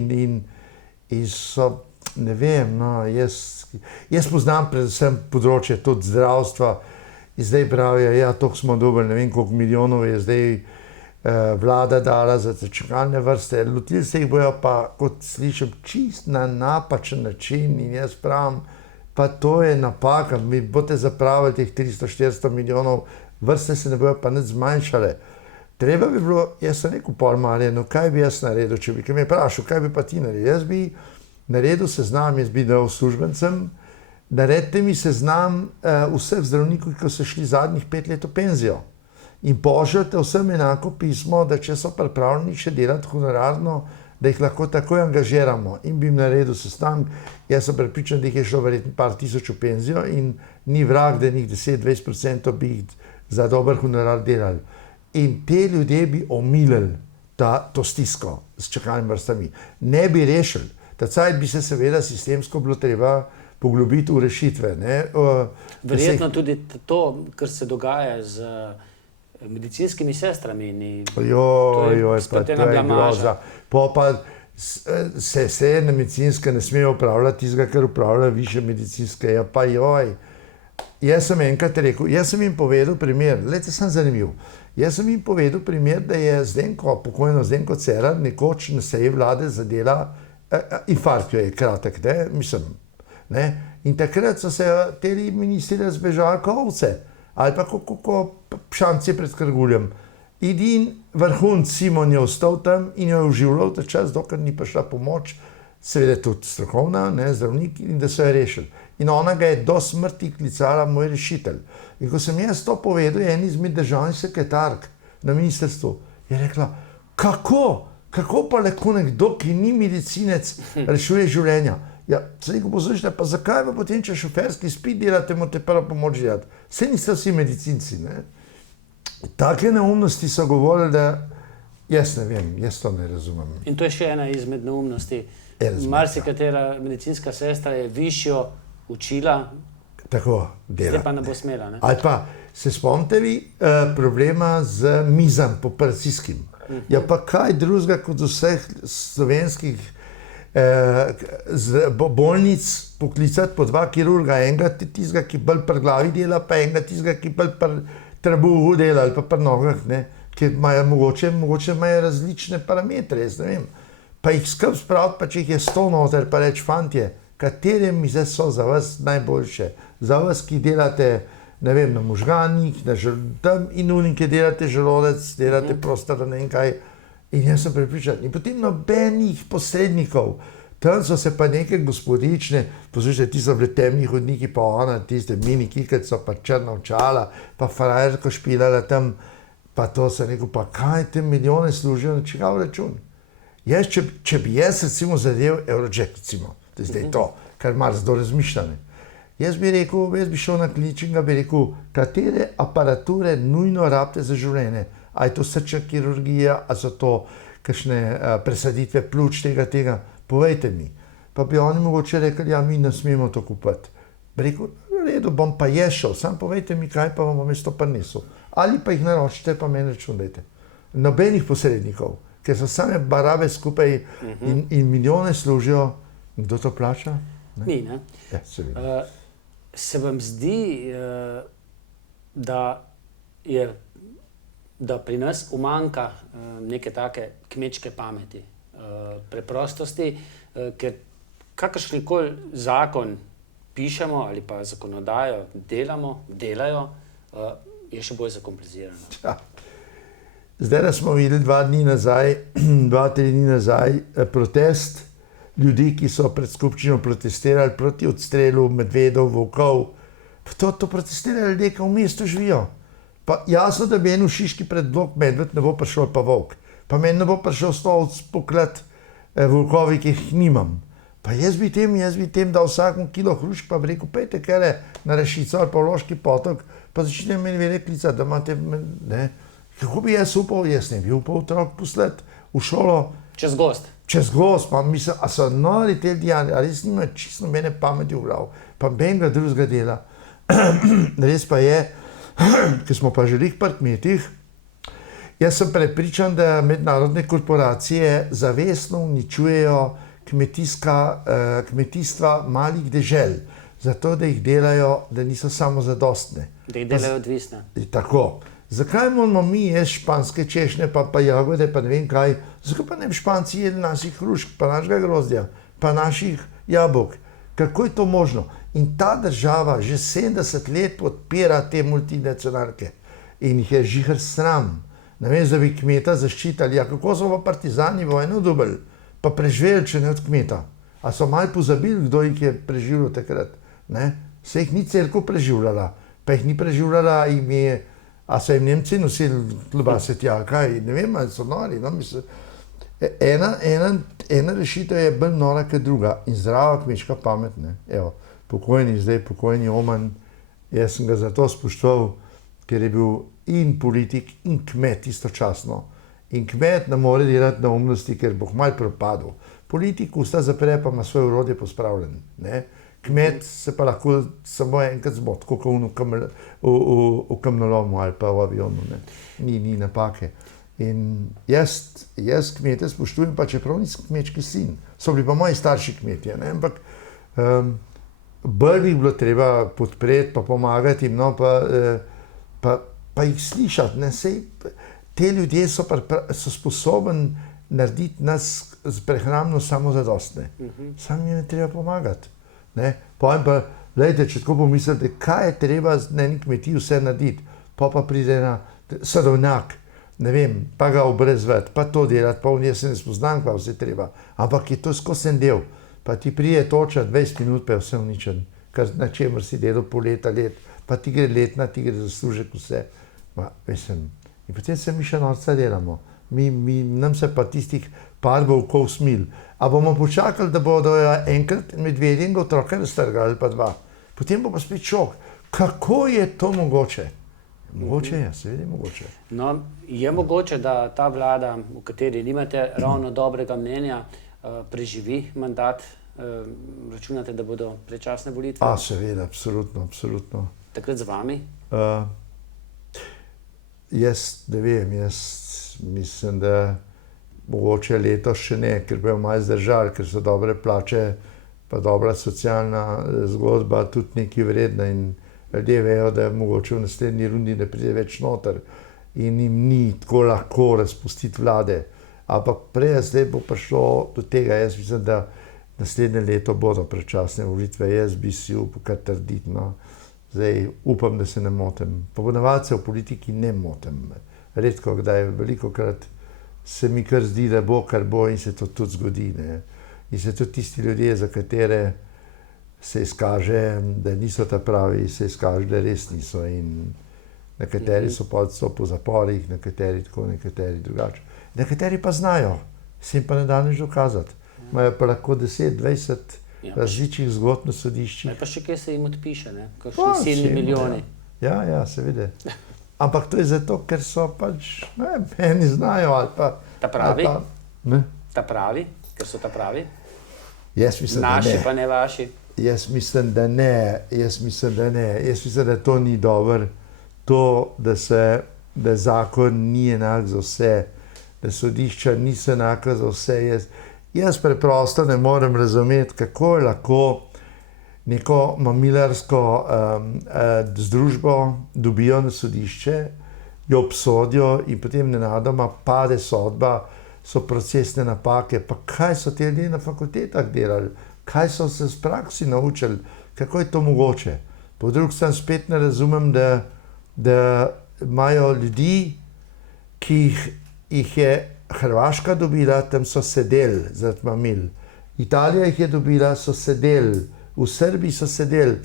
in so, ne vem, no, jaz poznam predvsem področje tudi zdravstva in zdaj pravijo, ja, toliko smo dobili, ne vem, koliko milijonov je zdaj vlada dala za čakalne vrste, lotili se jih bojo pa, kot slišim, čist na napačen način in jaz pravim, pa to je napaka, mi boste zapravili teh 300-400 milijonov, vrste se ne bojo pa nič zmanjšale. Treba bi bilo, jaz sem rekel pol Marjanu, kaj bi jaz naredil, če bi me vprašal, kaj bi pa ti naredil. Jaz bi naredil seznam, jaz bi dal uslužbencem, naredite mi seznam vseh zdravnikov, ki so šli zadnjih 5 let v penzijo. In pošljete vsem enako pismo, da če so pripravljeni še delati honorarno, da jih lahko takoj angažiramo in bi jim naredil sestanek. Jaz sem prepričan, da jih je šlo verjetno par tisoč v penzijo in ni vrag, da njih 10-20% bi jih za dober honorar delali. In te ljudje bi omilili to stisko s čakalnimi vrstami. Ne bi rešili. Tacajt bi se seveda sistemsko bilo treba poglobiti v rešitve. Verjetno tudi to, kar se dogaja z medicinskimi sestrami. Joj, pa to je groza. Pa sestre medicinske ne smejo upravljati tistega, kar upravljajo višje medicinske. Ja, pa joj. Jaz sem enkrat rekel, jaz sem jim povedal primer, glejte, sem zanimiv. Jaz sem jim povedal primer, da je pokojno Zdenko Cerar nekoč na seji vlade zadela infarkt, jo je kratek, mislim. In takrat so se te ministri razbežali kot ovce, ali pa kot pšanci pred krguljem. Edin vrhunc Simon je ostal tam in jo je uživljal ta čas, dokler ni prišla pomoč, seveda tudi strokovna, zdravnik, in da so jo rešili. In ona ga je do smrti klicala moj rešitelj. In ko sem jaz to povedal, je en izmed državnih sekretark na ministrstvu, je rekla, kako pa lahko nekdo, ki ni medicinec, rešuje življenja? Ja, sem rekel, poslušajte, pa zakaj pa potem, če šoferski izpit delate, morate prvo pomoč delati? Saj niste vsi medicinci, Take neumnosti so govorili, da jaz ne vem, jaz to ne razumem. In to je še ena izmed neumnosti. Marsikatera medicinska sestra je višjo učila, tako dela. Zdaj pa ne bo smela. Ali pa se spomnite vi problema z mizam po operacijskim. Ja pa kaj drugega kot vseh slovenskih bolnic poklicati po 2 kirurga, enega tistega, ki bolj pri glavi dela, pa enega tistega, ki bolj pri trebuhu dela ali pa pri nogah, ki imajo mogoče imajo različne parametre, jaz ne vem. Pa jih skrb spraviti, pa če jih je 100 noter, pa reči, fantje, katere mize so za vas najboljše? Za vas, ki delate, ne vem, na možganih, tam in unim, ki delate želodec, delate prostor, ne vem kaj. In jaz sem prepričan. In potem nobenih posrednikov. Tam so se pa neke gospodične, poslušajte, ti so bile temni hodniki, pa ona, tiste mini kikelco, pa črna očala, pa frajerko špilala tam, pa to sem rekel, pa kaj te milijone služijo na čigav račun? Jaz, če bi jaz recimo zadev Eurojack, recimo, to je zdaj to, kar mar zdo razmišljane, jaz bi šel na klinič in ga bi rekel, katere aparature nujno rabite za življenje? A je to srčna kirurgija, a so to kakšne presaditve pljuč tega? Povejte mi. Pa bi oni mogoče rekli, ja, mi ne smemo to kupiti. Bi rekel, v redu, bom pa jaz šel, sam povejte mi, kaj pa vam bom jaz to prinesel. Ali pa jih naročite, pa meni račun dajte. Nobenih posrednikov. ker so same barabe skupaj in milijone služijo, kdo to plača? Ne? Mi, ne? Ja, seveda. Se vam zdi, da pri nas umanjka neke take kmečke pameti, preprostosti, ker kakršnikoli zakon pišemo ali pa zakonodajo delajo, je še bolj zakomplicirano. Ja. Zdaj, da smo videli 2-3 dni nazaj protest ljudi, ki so pred skupščino protestirali proti odstrelu medvedov, volkov. To protestirajo ljudje, ki v mestu živijo. Pa jasno, da bi en v Šiški predlog medved ne bo prišel pa volk. Pa meni ne bo prišel stolc poklat volkovi, ki jih nimam. Pa jaz bi tem dal vsakom kilo hrušk, pa bi rekel, pejte kere na Rešico ali pa v Loški potok, pa začne meni vele klicati, da imate, ne. Kako bi jaz upal, jaz ne bi upal otrok poslati v šolo. Čez gost. Čez gost, pa mislim, a so nori te dejanja, a res nimajo čisto nobene pameti v glavu, pa benga drugega dela. Res pa je, ker smo pa želih pri kmetih, jaz sem prepričan, da mednarodne korporacije zavestno uničujejo kmetijstva malih dežel, zato da jih delajo, da niso samozadostne. Da jih delajo odvisne. Tako. Zakaj moramo mi jesti španske češnje, pa jagode, pa ne vem kaj, zakaj pa ne bi Španci jedli naših hrušk, pa našega grozdja, pa naših jabolk? Kako je to možno? In ta država že 70 let podpira te multinacionalke in jih je žiher sram. Namesto da bi kmeta zaščitali, ja kako so pa partizani vojno dobili, pa preživeli, če ne od kmeta. A so malo pozabili, kdo jih je preživljal takrat? Ne? Se jih ni cerkev preživljala, pa jih ni preživljala ime. A so jim Nemci nosili klobase tja, kaj, ne vem, ali so nori, no, mislim. Ena rešitev je bolj nora kot druga in zdrava kmečka pamet, ne. Evo, pokojni Oman, jaz sem ga zato spoštoval, ker je bil in politik in kmet istočasno. In kmet ne more delati neumnosti, ker bo malo propadel. Politik usta zapre, pa ima svoje orodje pospravljen, ne. Kmet se pa lahko samo enkrat zmot, kot v kamnolomu ali pa v avionu, ne. Ni napake. In jaz kmete spoštujem, pa čeprav nisem kmečki sin. So bili pa moji starši kmetje, ne, ampak bolj bi bilo treba podpreti, pa pomagati jim, no, pa jih slišati, ne, sej te ljudje so sposobni narediti nas prehrambno samozadostne. Sam jim je treba pomagati. Ne? Pojem pa, gledajte, če tako pomislite, kaj je treba na eni kmetiji vse narediti, pa pride na sadovnjak, ne vem, pa ga obrezvati, pa to delati, pa v njej se ne spoznam, kaj vse treba, ampak je to skosen del, pa ti prije toča 20 minut, pa je vse uničen, na čemer si delal pol leta, pa ti gre letna, ti gre zaslužek vse, mislim, in potem se mi še norca delamo, nam se pa tistih par volkov smil. A bomo počakali, da bodo enkrat medvedjega otroka raztrgali, pa dva. Potem bo pa spet šok. Kako je to mogoče? Mogoče je, seveda je mogoče. No, je mogoče, da ta vlada, v kateri nimate ravno dobrega mnenja, preživi mandat? Računate, da bodo predčasne volitve? Seveda, absolutno. Takrat z vami? Jaz ne vem, mislim, da mogoče letos še ne, ker bojo malo zdržali, ker so dobre plače, pa dobra socialna zgodba, tudi nekaj vredna in ljudje vejo, da mogoče v naslednji rundi ne pride več noter in jim ni tako lahko razpustiti vlade. Ampak prej zdaj bo prišlo do tega, jaz mislim, da naslednje leto bodo predčasne volitve, jaz bi si upal kar trditi, no. Zdaj upam, da se ne motim. Ponavadi se v politiki ne motim. Redko kdaj, velikokrat se mi kar zdi, da bo, kar bo in se to tudi zgodi, ne. In se tudi tisti ljudje, za katere se izkaže, da niso ta pravi, se izkaže, da res niso in nekateri so po zaporih, nekateri tako, nekateri drugače. Nekateri pa znajo, se jim pa ne da nič dokazati. Imajo pa lahko 10-20 različnih zgodb na sodiščih. Pa še kje se jim odpiše, ne? Kakšni 7 milijoni. Ja, seveda. Ampak to je zato, ker so pač, eni znajo ali pa... Ta pravi? Ta pravi? Ker so ta pravi? Jaz mislim, da ne. Naši pa ne vaši? Jaz mislim, da ne. Jaz mislim, da to ni dobro. To, da zakon ni enak za vse, da sodišča niso enaka za vse. Jaz preprosto ne morem razumeti, kako je lahko neko mamilarsko združbo dobijo na sodišče, jo obsodijo in potem nenadoma pade sodba, so procesne napake. Pa kaj so te ljudje na fakultetah delali? Kaj so se v praksi naučili? Kako je to mogoče? Po drugi strani spet ne razumem, da imajo ljudi, ki jih je Hrvaška dobila, tam so sedeli zaradi mamil. Italija jih je dobila, so sedeli. V Srbiji so sedeli,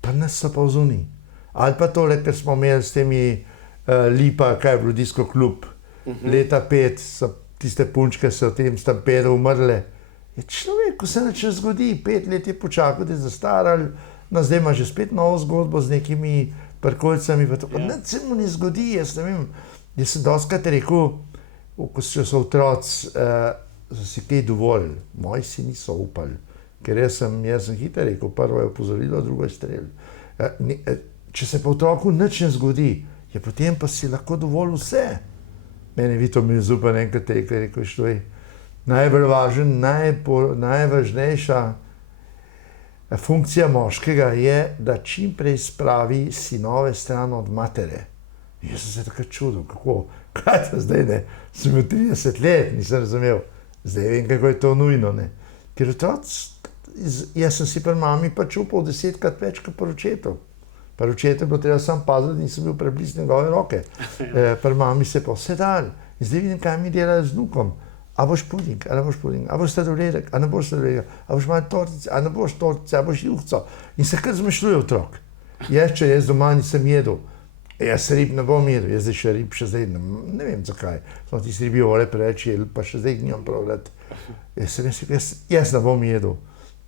pa nas so pa vzuni. Ali pa tole, ker smo imeli s temi Lipa, kaj je bilo disko klub, leta 5, so tiste punčke se v tem stampedu umrle. Je človek, ko se nič ne zgodi, 5 let je počakal, da je zastaral, no zdaj ima že spet novo zgodbo z nekimi parkolcami, pa tako, nič se mu ne zgodi, jaz ne vem. Jaz sem dostakrat rekel, ko so otroci, so si kaj dovolj, moji si niso upali. Ker jaz sem hitro rekel, prvo je opozorilo, drugo je strel. Če se pa otroku nič ne zgodi, je potem pa si lahko dovolj vse. Meni je Vito Milzupan enkrat rekel, što je najbolj važen, najvažnejša funkcija moškega je, da čim prej spravi sinove stran od matere. Jaz sem se takrat čudil, kako, kaj to zdaj ne, sem imel 30 let, nisem razumel. Zdaj vem, kako je to nujno, ne. Ker otroci, jaz sem si pri mami pač upal 10-krat več kot pri očetu. Pri očetu je bilo treba samo paziti, da nisem bil preblizu njegove roke. Pri mami se pa vse dal. In zdaj vidim, kaj mi delajo z vnukom. A boš puding, a ne boš puding, a boš sladoled, a ne boš sladoled, a boš malo tortice, a ne boš tortice, a boš juhco. In se kar zmešljuje otrok. Če jaz doma nisem jedel, jaz rib ne bom jedel, jaz zdaj še rib, še zdaj ne vem zakaj. Smo tisti ribi ole preveč jedli, pa še zdaj nimam prav rad. Jaz ne bom jedel.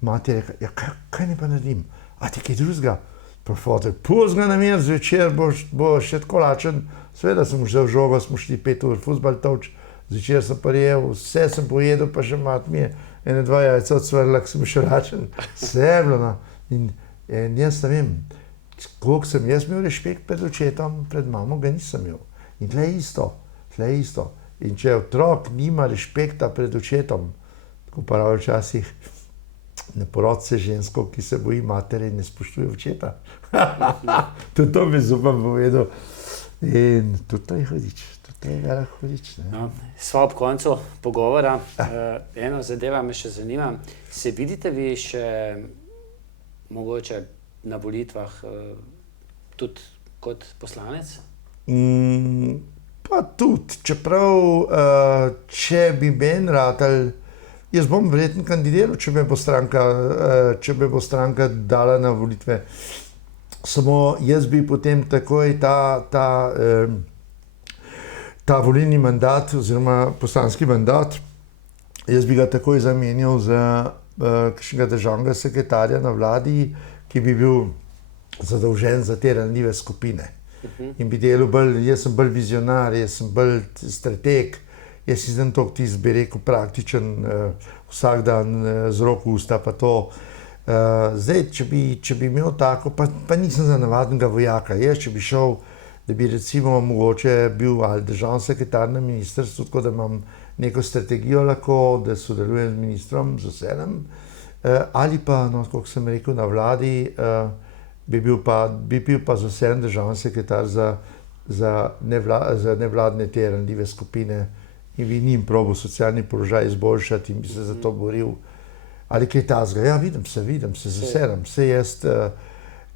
Mati je rekla, ja, kaj ne pa naredim? A ti kaj drugega? Profotek, pozga na mir, zvečer boš še tako lačen. Seveda sem vzel žogo, smo šli 5 ur fuzbal toč, zvečer sem pa jel, vse sem pojedel, pa še mat mi je 1-2 jajca odsvrla, ko sem še lačen. Vse je bilo, no. In jaz ne vem, koliko sem jaz imel respekt pred očetom, pred mamo ga nisem imel. In tle je isto. In če otrok nima respekta pred očetom, tako pravi včasih, ne porod se žensko, ki se boji matere in ne spoštuje očeta. Tudi to bi zupam povedal. In tudi to je hudič, hudič. No, sva ob koncu pogovora. Eno zadeva me še zanima. Se vidite vi še mogoče na volitvah tudi kot poslanec? Pa tudi, čeprav če bi meni ratal, jaz bom verjetno kandidiral, če me bo stranka dala na volitve. Samo jaz bi potem takoj ta volilni mandat oziroma poslanski mandat, jaz bi ga takoj zamenjal za kakšnega državnega sekretarja na vladi, ki bi bil zadolžen za te ranljive skupine. In bi delal bolj, jaz sem bolj vizionar, jaz sem bolj strateg. Jaz si znam toliko tisti, bi rekel, praktičen, vsak dan z roko usta pa to. Zdaj, če bi imel tako, pa nisem za navadnega vojaka. Jaz, če bi šel, da bi recimo mogoče bil ali državni sekretar na ministrstvu, tako da imam neko strategijo lahko, da sodelujem z ministrom, z vsem, ali pa, no, kot sem rekel, na vladi, bi bil pa z vsem državni sekretar za nevladne te ranljive skupine, in bi njim probal socialni položaj izboljšati in bi se za to boril. Ali kaj tazga? Ja, vidim se, zasedam.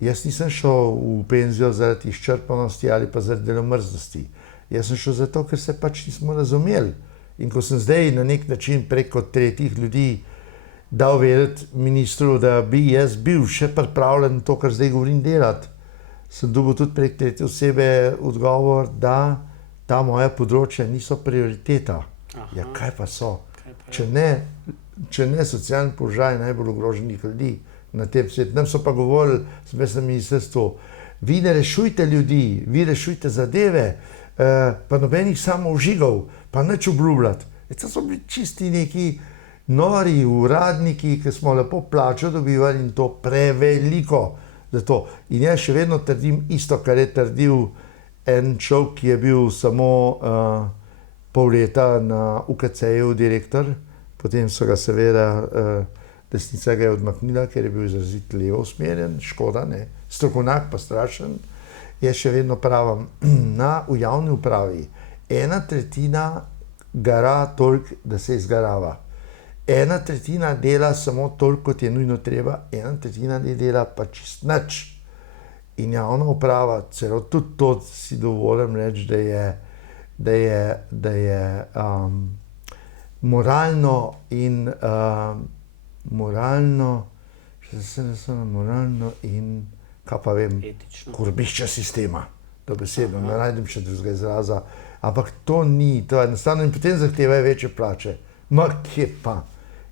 Jaz nisem šel v penzijo zaradi izčrpanosti ali pa zaradi delomrznosti. Jaz sem šel zato, ker se pač nismo razumeli. In ko sem zdaj na nek način preko tretjih ljudi dal vedeti ministru, da bi jaz bil še pripravljen to, kar zdaj govorim, delati, sem dobil tudi prek tretje osebe odgovor, da ta moja področja niso prioriteta. Ja, kaj pa so? Če ne socialni položaj najbolj ogroženih ljudi na tem svetu. Nam so pa govorili, sem jaz na ministrstvu, vi ne rešujte ljudi, vi rešujte zadeve, pa nobenih samoužigov, pa nič obljubljati. To so bili čisti neki nori uradniki, ki smo lepo plačo dobivali in to preveliko za to. In jaz še vedno trdim isto, kar je trdil en človek, ki je bil samo pol leta na UKC-ju direktor, potem so ga seveda, desnica ga je odmaknila, ker je bil izrazito levo usmerjen, škoda, ne, strokovnjak pa strašen. Jaz še vedno pravim, v javni upravi 1/3 gara toliko, da se izgarava. 1/3 dela samo toliko, kot je nujno treba, 1/3 ne dela pa čist nič. In javna uprava, celo tudi to si dovolim reči, da je moralno in kaj pa vem, kurbišče sistema, dobesedno, ne najdem še drugega izraza, ampak to ni, to je enostavno in potem zahtevajo večje plače. Ma kje pa?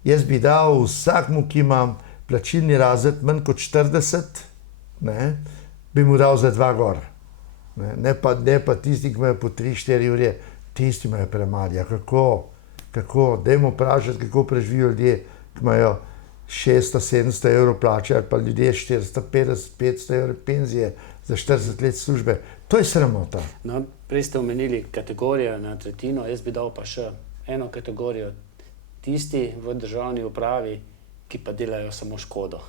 Jaz bi dal vsakmu, ki imam plačilni razred manj kot 40, ne, bi mu dal za 2 gor. Ne pa tisti, ki imajo po 3-4 ure, tisti imajo premalo. Ja, kako? Dajmo vprašati, kako preživijo ljudje, ki imajo 600-700 evrov plače ali pa ljudje 450-500 evrov penzije za 40 let službe. To je sramota. No, prej ste omenili kategorijo na tretjino, jaz bi dal pa še eno kategorijo. Tisti v državni upravi, ki pa delajo samo škodo.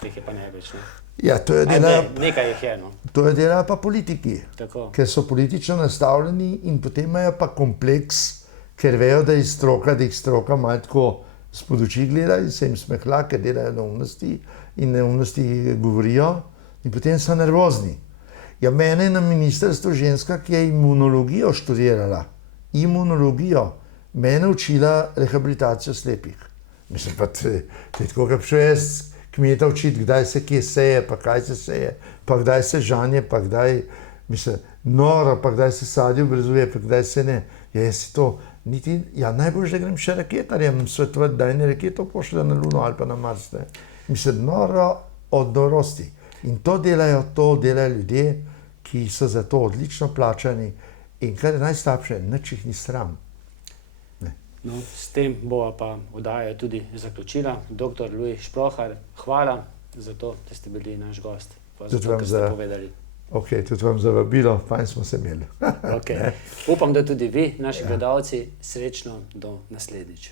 Teh je pa največ, ne? Ja, to je dela... Nekaj jih je, no. To je dela pa politiki, Tako. ker so politično nastavljeni in potem imajo pa kompleks, ker vejo, da jih stroka malo tako spod oči gleda in se jim smehla, ker delajo neumnosti in neumnosti govorijo in potem so nervozni. Ja, mene je na ministrstvu ženska, ki je imunologijo študirala. Imunologijo. Mene učila rehabilitacijo slepih. Mislim pa, to je tako, kot šel jaz kmeta učiti, kdaj se kje seje, pa kaj se seje, pa kdaj se žanje, pa kdaj, mislim, noro, pa kdaj se sadje obrezuje, pa kdaj se ne. Ja, jaz si to niti, ja, najbolj, da grem še raketarjem svetovati, da ene raketo pošlje na Luno ali pa na Mars, ne. Mislim, noro od norosti. In to delajo ljudje, ki so za to odlično plačani in kar je najslabše, nič jih ni sram. No, s tem bova pa oddaja tudi zaključila. Dr. Luj Šprohar, hvala za to, da ste bili naš gost. Pa za to, kar ste povedali. Ok, tudi vam za vabilo, fajn smo se imeli. Okay. Upam, da tudi vi, naši gledalci, srečno do naslednjič.